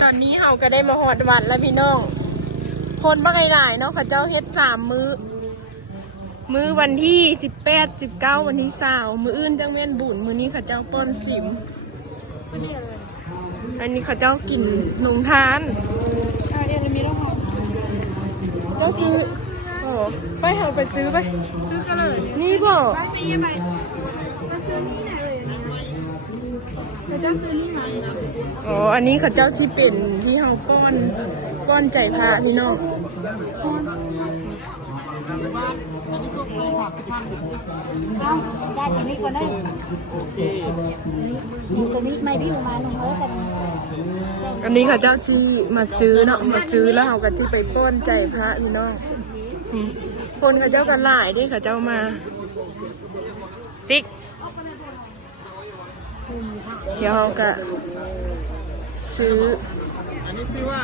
ตอนนี้เฮาก็ได้มาหอดวัดแล้วพี่น้อง คนบักหลายๆเนาะเขาเจ้าเฮ็ดสามมื้อ มื้อวันที่สิบแปดสิบเก้าวันที่สาวมื้ออื่นจังแม่นบุญมื้อนี้เขาเจ้าป้อนสิม อันนี้เขาเจ้ากินหนงทานใช่เดี๋ยวมีรองเท้าเจ้าซื้อโอ้ไปเฮาไปซื้อไป ซื้อกันเลยนี่บ่ไปยังไงมาซื้อนี่ไหนเลย เราจะซื้อนี่มานะอ๋อ อันนี้เขาเจ้าที่เป็นที่เฮาป้อนป้อนใจพระพี่น้องเอาได้ตัวนี้ก่อนเลยอยู่ตัวนี้ไม่พี่มาหนุ่มเอ้ยกันอันนี้เขาเจ้าที่มาซื้อเนาะมาซื้อแล้วเฮาก็ที่ไปป้อนใจพระพี่น้องอืมคนเขาเจ้ากันหลายเด้เขาเจ้ามา ติ๊ก เดี๋ยวเฮาก็ซื้อ อันนี้ชื่อว่า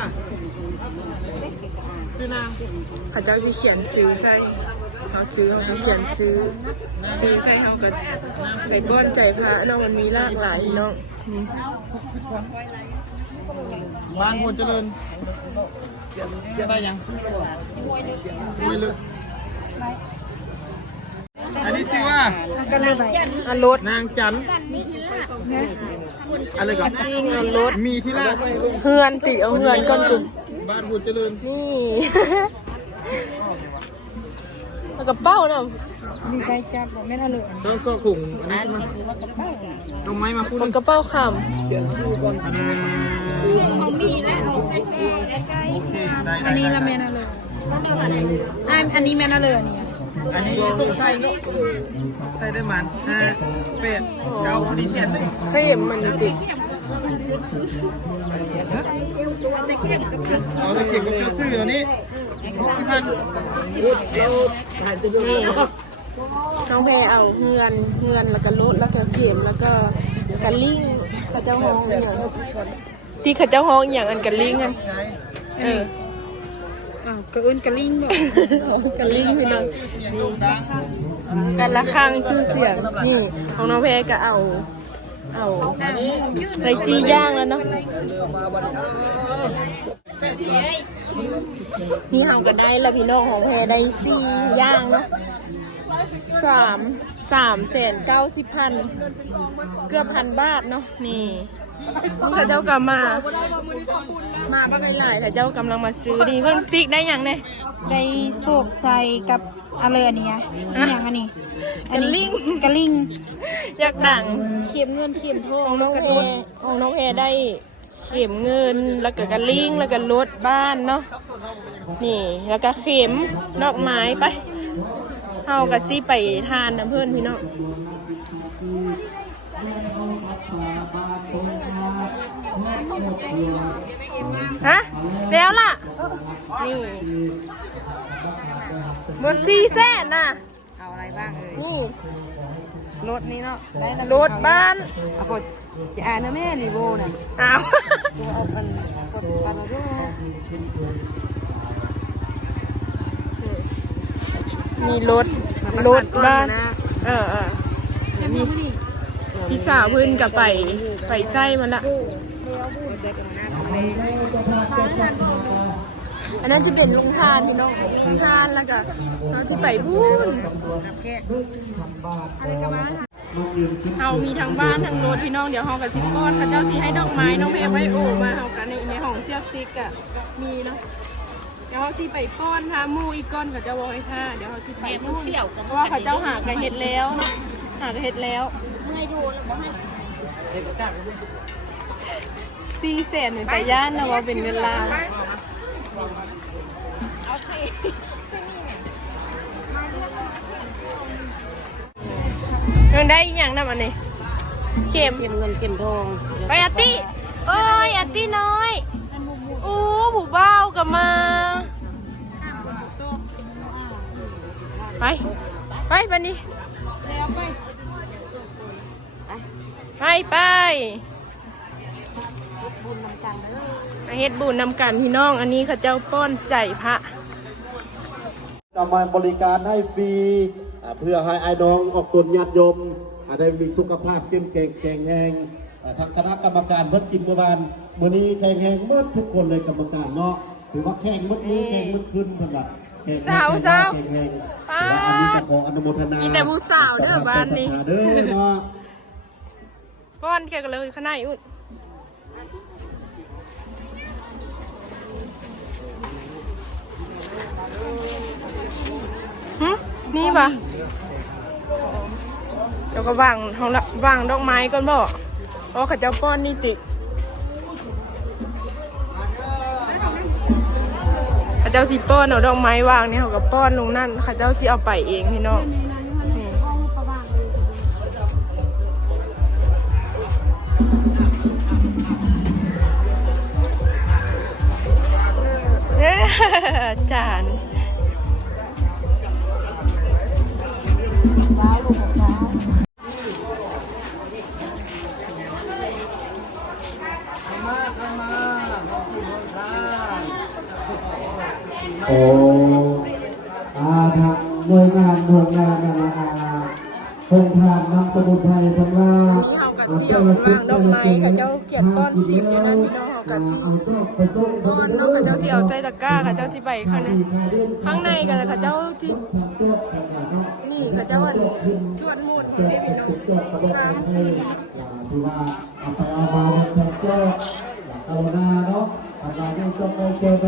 ชื่อนางเขาเจ้าที่เขียนชื่อใส่เขาซื้อเขาก็เขียนชื่อซื้อใส่เขาก็ไปป้อนใจพระเนาะมันมีหลากหลายเนาะนี่บ้านคนเจริญได้ยังไม่ลึกอันนี้ชื่อว่ากันเลยไปอันรถนางจันทร์ อะไรก่อนจริงอันรถมีที่ลาดเฮือนติเอาเฮือนก่อนกลุ่มบ้านคนเจริญนี่ แล้วกระเป๋าเนาะมีใครจับบอกไม่ทันเลยต้องซอกขุงอันนี้มันต้องไม้มาพูดมันกระเป๋าขอันนี้อันนี้ละแม่น่าเลยอันอันนี้แม่น่าเลยอันนี้ อันนี้ส่งใส่ใส่ได้มันห้าเป็ดเก้าอันนี้เสียนเลยำเข็มมันนี่ติเอาตะเข็บกับกระซื้อตัวนี้หกสิบพันนี่น้องแพรเอาเฮือนเฮือนแล้วก็รถแล้วก็เข็มแล้วก็กระลิ่งเขาเจ้าห้องอย่างที่เขาเจ้าห้องอย่างอันกระลิ่งอันเออ อ้าวกระอื่นกระลิงบอกกระลิงพี่น้องกันละครั้งชื่อเสียงนี่ของน้องแพก็เอา เอาไรซีย่างแล้วเนาะนี่เฮาก็ได้ล้วพี่น้องของแพได้ซีย่างเนาะสามสามแสนเก้าสิบพันเกือบพันบาทเนาะนี่ ขาเจ้ากำมา มาบ้างหลายๆแต่เจ้ากำลังมาซื้อดีเพิ่งติ๊กได้ยังเนี่ยได้โชคใส่กับอะไรอันนี้อันอย่างอันนี้กระลิ่งกระลิงอยากดังเข็มเงินเข็มทอขงองน้องกระเพโดดของน้องเพได้เข็มเงินแล้วก็กระลิงแล้วก็รถบ้านเนาะนี่แล้วก็เข็มดอกไม้ไปเอากระซี่ไปทานนะเพื่อนพี่น้อง ฮะ แล้วล่ะ นี่หมดสี่แสนน่ะ เอาอะไรบ้างเอ่ยนี่รถนี้เนาะได้นะรถบ้านเอากดอย่าอ่านนะแม่นี่โบน่ะอ้าวตัวเอาอันกดอันอะไรด้วยนะมีรถรถบ้านเออเออมีพี่สาวเพื้นกับไปไปใกล้มันละ อันนั้นจะเป็นลุงทานพี่น้องลุงทานแล้วก็เราจะไปบุญเอามีทั้งบ้านทั้งรถพี่น้องเดี๋ยวเฮากับทิปก้อนพระเจ้าที่ให้ดอกไม้น้องเพไว้โอมาเฮากันในในห้องเชือกซิกอะมีเนาะเดี๋ยวเฮาที่ไปป้อนพาหมูอีกก้อนเขาจะวอยท่าเดี๋ยวเฮาที่ไปนู่นเพราะว่าเขาเจ้าหากระเห็ดแล้วเนาะหากระเห็ดแล้วให้ดูแล้วบอกให้ สี่แสนหนึ่งแต่ย่านนะว่าเป็นเงินลาวเงินได้อีกอย่างนะมันนี่เข็มเก็บเงินเก็บทองไปอาตี้โอ้ยอาตี้น้อยอู้ผู้เบ้ากลับมาไปไปบันนี้ไปไป ไปเฮ็ดบุญนำกันพี่น้อง อันนี้เขาเจ้าป้อนใจพระ จะมาบริการให้ฟรีอ่าเพื่อให้ไอ้น้องออกตนญาติโยมอ่าได้มีสุขภาพเข้มแข็งแข็งแรงอ่าอ่าทางคณะกรรมการเพิ่นกินเมื่อวานมื้อนี้แข่งแข่งหมดทุกคนเลยกรรมการเนาะถือว่าแข่งหมดมือแข่งหมดขึ้นเพิ่นว่าแข่งแข่งสาวสาวแข่งแข่งแต่ว่าอันนี้ก็ขออนุโมทนามีมีแต่ผู้สาวเด้อบ้านนี้ เด้อเนาะ ป้อนแกกันเลยข้างในอุ่น หึนี่ปะแล้วก็วางห้องละวางดอกไม้ก่อนบ่เพราะขาเจ้าป้อนนี่ติเขาเจ้าสิป้อนเอาดอกไม้วางนี่เขาก็ป้อนลงนั่นเขาเจ้าสิเอาไปเองพี่น้องเลยเอ้อจาน ว้าวลูกว้าวโอ้อาทางหน่วยงานหน่วยงานนะอาโครงทานนำสมุนไพรทั้งว่านี่เขากะเที่ยววางดอกไม้เขาเจ้าเขียนป้อนสิบอยู่นั่นพี่น้อง กะที่ป้อนเนาะเขาเจ้าที่เอาใจตะกร้าเขาเจ้าที่ไปข้างในข้างในกันเขาเจ้าที่นี่เขาเจ้าอันชวนหมุนคนได้พี่น้องข้ามคืนที่ว่าเอาไปเอามาเป็นแพ็คเกจเอาหน้าเนาะเอามาในช่วงในเจอไป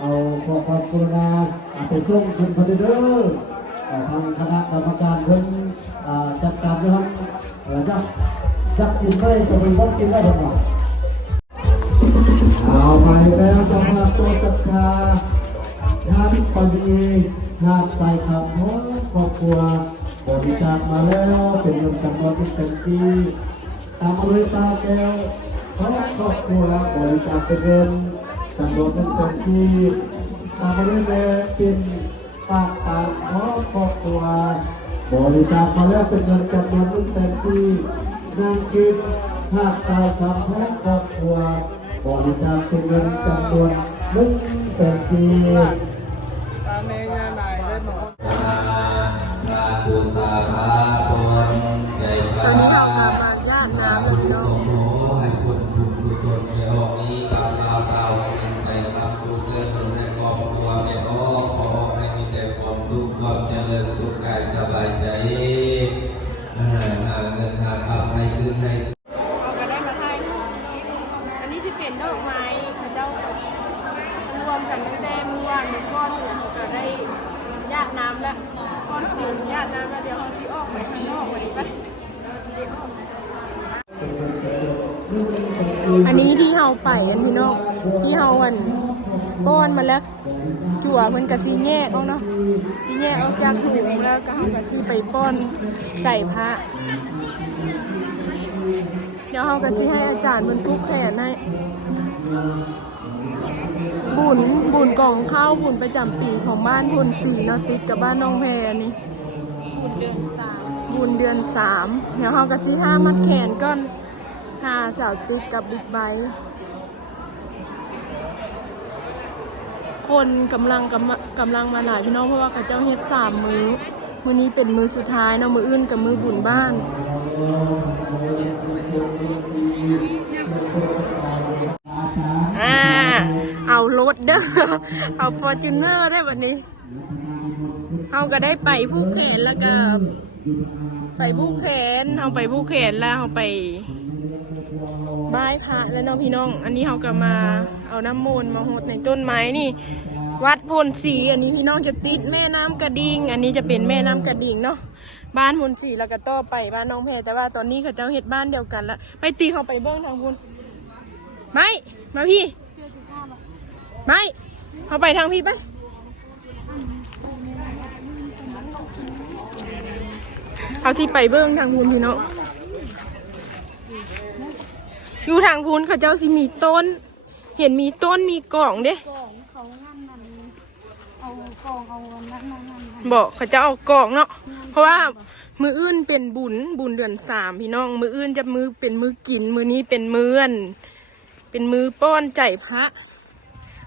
เอาขอความกรุณาเอาไปส่งคุณพอดีเด้อเอ่อทางคณะกรรมการเพิ่นอ่าจัดการนะครับเอ่อจับจับกินได้จะเป็นวัดกินได้ผมว่า เอาไปแล้วสำหรับตัวจัดการงานปฏิงานใส่ขับน้องครอบครัวบริจาคมาแล้วเป็นเงินจำนวนที่เต็มที่ตามบริตาแก้วเพราะครอบครัวบริจาคเป็นเงินจำนวนเป็นแสนที่ตามบริแม่เป็นปากปากเพราะครอบครัวบริจาคมาแล้วเป็นเงินจำนวนเป็นแสนที่นางกินหากตายคำเพราะครอบครัว ก่อนจาคเป็นเงินจำนวนหนึ่งแสนที่ตามในงานไหนได้หมดปุสาภาพรใหญ่ตอานนี้เรากำลังญา็นดอกไม้เขาเจ้ารวมกันตั้งแต่เมื่อวานเมื่อก่อนเนี่ยเขาก็ได้ญาติน้ำแล้วก้อนสิวญาติน้ำแล้วเดี๋ยวเขาที่ออกไปข้างนอกวันนี้ปะเราจะไอันนี้ที่เฮาไปอันพี่น้องที่เฮาอันป้อนมาแล้ว จั่วมันกะทิแยกเอาเนาะที่แยกออกจากถุงแล้วก็เฮากะทิไปป้อนใส่พระ เดี๋ยวเฮากะทิให้อาจารย์มันทุกแขนให้ บุญบุญกล่องข้าวบุญประจำปีของบ้านบุญสีเนาะติดกับบ้านน้องแพรนี่เดือนสามบุญเดือนสามเดี๋ยวเฮากะทิห้ามัดแขนก่อนห้าสาวติ๊กกับบิ๊กไบค์คนกำลังกำลังกำลังมาหลายพี่น้องเพราะว่าเขาเจ้าเฮ็ดสามมือมือนี้เป็นมือสุดท้ายเนาะมืออื่นกับมือบุญบ้าน อ่า เอารถเด้อ เอาฟอร์จูเนอร์ได้วันนี้เขาก็ได้ไปผู้แขนแล้วก็ไปผู้แขนเขาไปผู้แขนแล้วเขาไปบายพระแล้วน้องพี่น้อง อันนี้เขาก็มาเอาน้ำมนต์มาหดในต้นไม้นี่ วัดพลศรีอันนี้พี่น้องจะติดแม่น้ำกระดิ่ง อันนี้จะเป็นแม่น้ำกระดิ่งเนาะ บ้านพลศรีแล้วก็ต่อไปบ้านน้องแพรแต่ว่าตอนนี้เขาเจ้าเฮ็ดบ้านเดียวกันละไปตีเขาไปเบิ้งทางพุนไม่มาพี่ไม่เขาไปทางพี่ไปเขาที่ไปเบิ้งทางพูนพี่น้องอยู่ทางพูนเขาเจ้าสิมีต้น เห็นมีต้นมีกล่องเด้กล่องเขางั้นมันเอากล่องเอาอันนั้นนั่นนั่นบอกเขาจะเอากล่องเนาะเพ ราะว่ามืออื่นเป็นบุญบุญเดือนสามพี่น้องมืออื่นจะมือเป็นมือกิน มือนี้เป็นมืออนเป็นมือป้อนใจพระ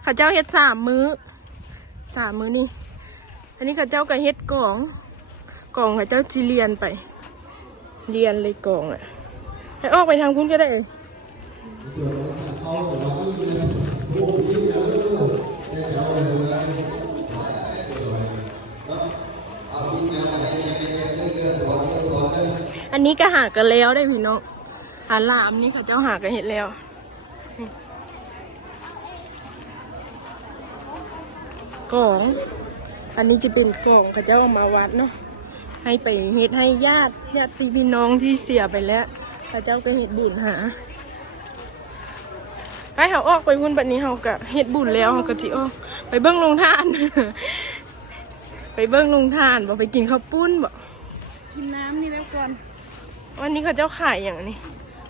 ข้าเจ้าเฮ็ดสามมือสามมือนี่อันนี้ข้าเจ้าก็เฮ็ดกล่องกล่องข้าเจ้าที่เรียนไป เรียนเลยกล่องอะให้ออกไปทางคุณก็ได้ อันนี้ก็หากันแล้วได้พี่น้องหาลามนี่เขาเจ้าหากันเห็นแล้วกล่อง อันนี้จะเป็นกล่องเขาเจ้ามาวัดเนาะให้ไปเฮ็ดให้ญาติญาติพี่น้องที่เสียไปแล้วเขาเจ้าก็เฮ็ดบุญหาให้เขาออกไปพุ่นบัดนี้เขาก็เฮ็ดบุญแล้วเขาก็สิออกไปเบิ้งลงทาน ไปเบิ้งลงทานบอกไปกินข้าวปุ้นบอกกินน้ำนี่แล้วก่อน วันนี้เขาเจ้าขายอย่างนี้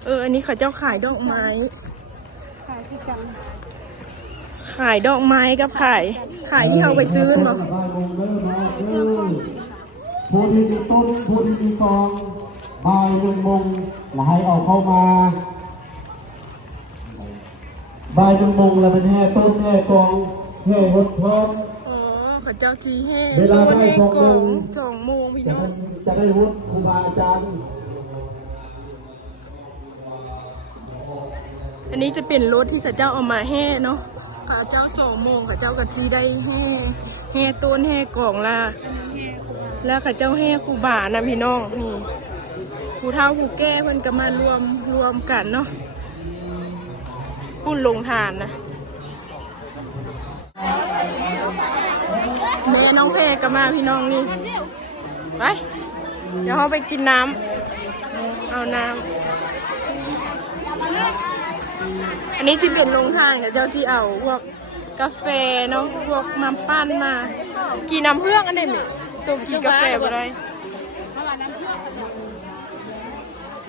เออ อันนี้เขาเจ้าขายดอกไม้ ขายที่กันขายดอกไม้กับขาย ขายที่เขาไปซื้อเนาะบ้านมงเด้อเนาะเด้อผู้ที่มีต้นผู้ที่มีกองบายหนึ่งมงแล้วให้เอาเข้ามาบายหนึ่งมงแล้วเป็นแห่ต้นแห่กองแห่หดพร้อมเออเขาเจ้าจีแห่เวลาโดนได้ให้สองกล่องโมงสองโมงพี่จะน้องได้จะได้วุฒิครูบาอาจารย์ อันนี้จะเป็นรถที่เขาเจ้าเอามาแห่เนาะเขาเจ้าสองโมงเขาเจ้าก็จีได้แห่แห่ต้นแห่กล่องละแล้วเขาเจ้าแห่ครูบานะพี่น้องนี่ครูเฒ่าครูแก่เพิ่นก็มารวมรวมกันเนาะพุ่นลงทานนะแม่น้องเพก็มาพี่น้องนี่ไปเดี๋ยวเราไปกินน้ำเอาน้ำ อันนี้ที่เป็นโรงทานกับเจ้าที่เอาพวกกาแฟเนาะพวกน้ำปั้นมา กี่น้ำเพื่องอันนี้มั้ยตัวกี่กาแฟบ่ได้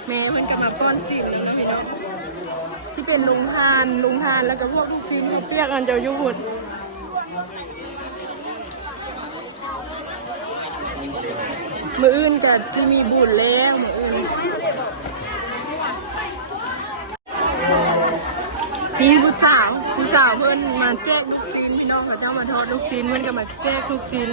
แม่เพิ่นก็มาป้อนสิบนี่เนาะพี่น้องที่เป็นโรงทานโรงทานแล้วก็พวกลูกชิ้นลูกเปียกอันเจ้ายุบุตรมืออื่นก็จะมีบุญแล้วมืออื่น มีผู้สาวผู้สาวเพิ่นมาแจกลูกจีนพี่น้องเขาเจ้ามาทอดลูกจีนเพิ่นก็มาแจกลูกจีน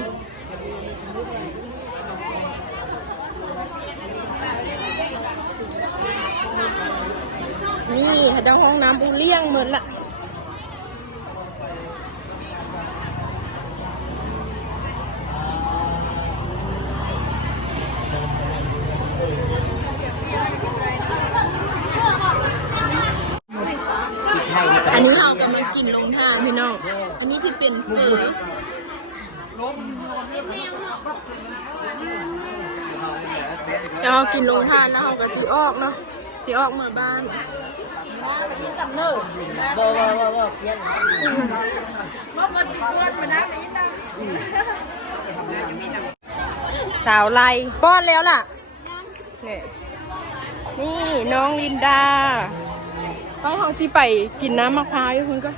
นี่เขาเจ้าห้องน้ำปูเลี้ยงเหมือนละ อันนี้เรากำลังกินลงทานพี่น้อง อันนี้ที่ เป็นเฟอเดี๋ยวเรากินลงทานแล้วเราก็จีออกเนาะที่ออกมาบ้านสาวไลป้อนแล้วล่ะนี่นี่น้องลินดาไปเขาที่ไปกินน้ำมะพร้าวอยู่คุณก็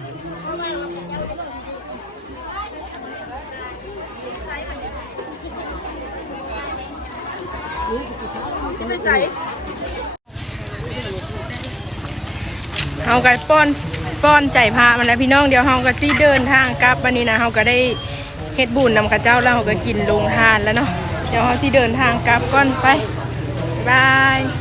เฮาก็ป้อนป้อนใจพามันแล้วพี่น้องเดี๋ยวเฮาก็ที่เดินทางกลับวันนี้นะเฮาก็ได้เฮ็ดบุญนำข้าเจ้าแล้วเฮาก็กินลงทานแล้วเนาะเดี๋ยวเฮาที่เดินทางกลับก่อนไปบายบาย